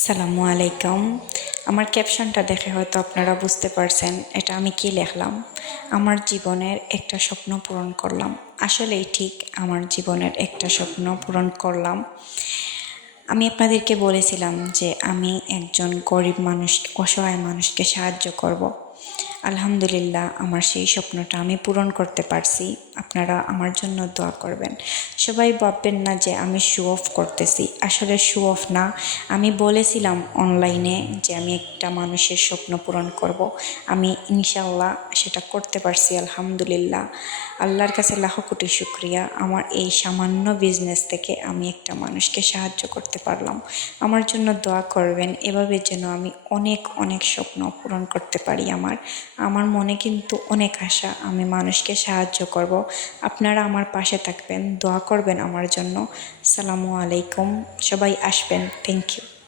সালামু আলাইকুম। আমার ক্যাপশনটা দেখে হয়তো আপনারা বুঝতে পারছেন এটা আমি কি লেখলাম। আমার জীবনের একটা স্বপ্ন পূরণ করলাম। আসলেই ঠিক আমার জীবনের একটা স্বপ্ন পূরণ করলাম। আমি আপনাদেরকে বলেছিলাম যে আমি একজন গরিব মানুষ, অসহায় মানুষকে সাহায্য করব। আলহামদুলিল্লাহ, আমার সেই স্বপ্নটা আমি পূরণ করতে পারছি। আপনারা আমার জন্য দোয়া করবেন। সবাই ভাববেন না যে আমি শো অফ করতেছি। আসলে শো অফ না। আমি বলেছিলাম অনলাইনে যে আমি একটা মানুষের স্বপ্ন পূরণ করব। আমি ইনশাল্লাহ সেটা করতে পারছি, আলহামদুলিল্লাহ। আল্লাহর কাছে লাখ কোটি শুক্রিয়া। আমার এই সামান্য বিজনেস থেকে আমি একটা মানুষকে সাহায্য করতে পারলাম। আমার জন্য দোয়া করবেন। এভাবে যেন আমি অনেক অনেক স্বপ্ন পূরণ করতে পারি আমার। আমার মনে কিন্তু অনেক আশা। আমি মানুষকে সাহায্য করব। আপনারা আমার পাশে থাকবেন। দোয়া করবেন আমার জন্য। সালামু আলাইকুম। সবাই আসবেন। Thank you